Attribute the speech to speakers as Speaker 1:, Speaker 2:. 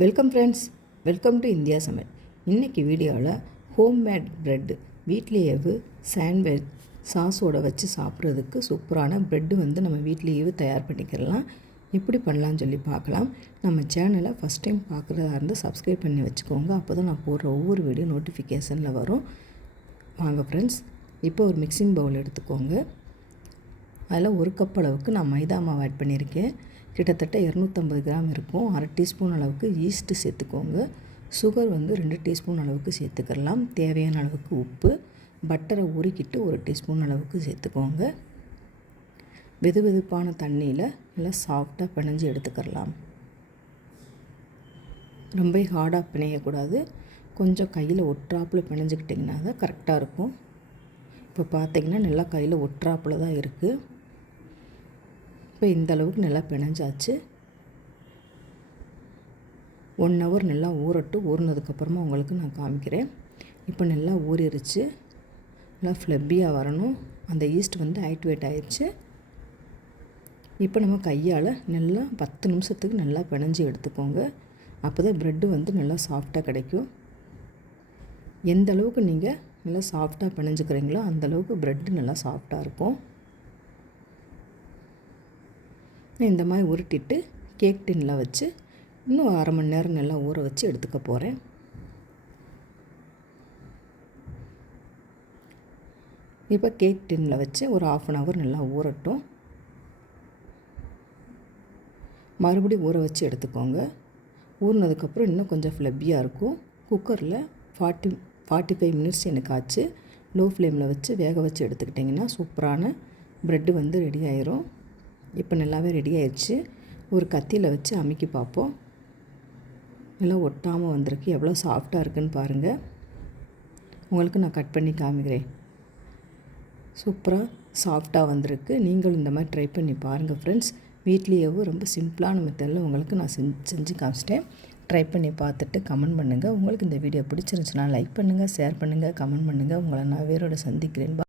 Speaker 1: Welcome friends welcome to India சமையல். இன்றைக்கி வீடியோவில் ஹோம்மேட் ப்ரெட்டு வீட்லேயேவு சாண்ட்விச் சாஸோட வச்சு சாப்பிட்றதுக்கு சூப்பரான ப்ரெட்டு வந்து நம்ம வீட்லேயே தயார் பண்ணிக்கிறலாம் எப்படி பண்ணலாம்னு சொல்லி பார்க்கலாம். நம்ம சேனலை ஃபஸ்ட் டைம் பார்க்குறதா இருந்தால் சப்ஸ்கிரைப் பண்ணி வச்சுக்கோங்க. அப்போ தான் நான் போடுற ஒவ்வொரு வீடியோ நோட்டிஃபிகேஷனில் வரும். வாங்க ஃப்ரெண்ட்ஸ் இப்போ ஒரு மிக்சிங் பவுல் எடுத்துக்கோங்க. அதில் ஒரு கப் அளவுக்கு நான் மைதா மாவு ஆட் பண்ணியிருக்கேன். கிட்டத்தட்ட இரநூத்தம்பது கிராம் இருக்கும். அரை டீஸ்பூன் அளவுக்கு ஈஸ்ட்டு சேர்த்துக்கோங்க. சுகர் வந்து ரெண்டு டீஸ்பூன் அளவுக்கு சேர்த்துக்கலாம். தேவையான அளவுக்கு உப்பு. பட்டரை உருக்கிட்டு ஒரு டீஸ்பூன் அளவுக்கு சேர்த்துக்கோங்க. வெது வெதுப்பான தண்ணியில் நல்லா சாஃப்டாக பிணைஞ்சு எடுத்துக்கலாம். ரொம்ப ஹார்டாக பிணையக்கூடாது. கொஞ்சம் கையில் ஒட்டுறாப்பில் பிணைஞ்சிக்கிட்டிங்கன்னா தான் கரெக்டாக இருக்கும். இப்போ பார்த்தீங்கன்னா நல்லா கையில் ஒட்டுறாப்பில் தான் இருக்குது இப்போ இந்த அளவுக்கு நல்லா பிணைஞ்சாச்சு. ஒன் ஹவர் நல்லா ஊறட்டும் ஊறினதுக்கப்புறமா உங்களுக்கு நான் காமிக்கிறேன். இப்போ நல்லா ஊறிடுச்சு நல்லா ஃப்ளப்பியாக வரணும். அந்த ஈஸ்ட் வந்து ஆக்டிவேட் ஆயிடுச்சு இப்போ நம்ம கையால் நல்லா பத்து நிமிஷத்துக்கு நல்லா பிணைஞ்சி எடுத்துக்கோங்க. அப்போ தான் ப்ரெட்டு வந்து நல்லா சாஃப்டாக கிடைக்கும். எந்த அளவுக்கு நீங்கள் நல்லா சாஃப்டாக பிணைஞ்சிக்கிறீங்களோ அந்தளவுக்கு ப்ரெட்டு நல்லா சாஃப்டாக இருக்கும். இந்த மாதிரி உருட்டிட்டு கேக் டின்னில் வச்சு இன்னும் அரை மணி நேரம் நல்லா ஊற வச்சு எடுத்துக்க போகிறேன் இப்போ கேக் டின்னில் வச்சு ஒரு ஆஃப் அன் ஹவர் நல்லா ஊறட்டும். மறுபடியும் ஊற வச்சு எடுத்துக்கோங்க. ஊறினதுக்கப்புறம் இன்னும் கொஞ்சம் ஃப்ளப்பியாக இருக்கும். குக்கரில் ஃபார்ட்டி ஃபார்ட்டி ஃபைவ் மினிட்ஸ் எனக்கு ஆச்சு. லோ ஃப்ளேமில் வச்சு வேக வச்சு எடுத்துக்கிட்டிங்கன்னா சூப்பரான ப்ரெட்டு வந்து ரெடி ஆயிரும். இப்போ நல்லாவே ரெடி ஆயிடுச்சு ஒரு கத்தியில் வச்சு அமுக்கி பார்ப்போம். நல்லா ஒட்டாமல் வந்திருக்கு. எவ்வளோ சாஃப்டாக இருக்குன்னு பாருங்கள் உங்களுக்கு நான் கட் பண்ணி காமிக்கிறேன். சூப்பராக சாஃப்டாக வந்திருக்கு. நீங்களும் இந்த மாதிரி ட்ரை பண்ணி பாருங்கள் ஃப்ரெண்ட்ஸ் வீட்லேயேவும் ரொம்ப சிம்பிளான மெத்தடில் உங்களுக்கு நான் செஞ்சு செஞ்சு காமிச்சிட்டேன். ட்ரை பண்ணி பார்த்துட்டு கமெண்ட் பண்ணுங்கள் உங்களுக்கு இந்த வீடியோ பிடிச்சிருந்துச்சுன்னா லைக் பண்ணுங்கள் ஷேர் பண்ணுங்கள் கமெண்ட் பண்ணுங்கள் உங்களை நான் வேரோட சந்திக்கிறேன்.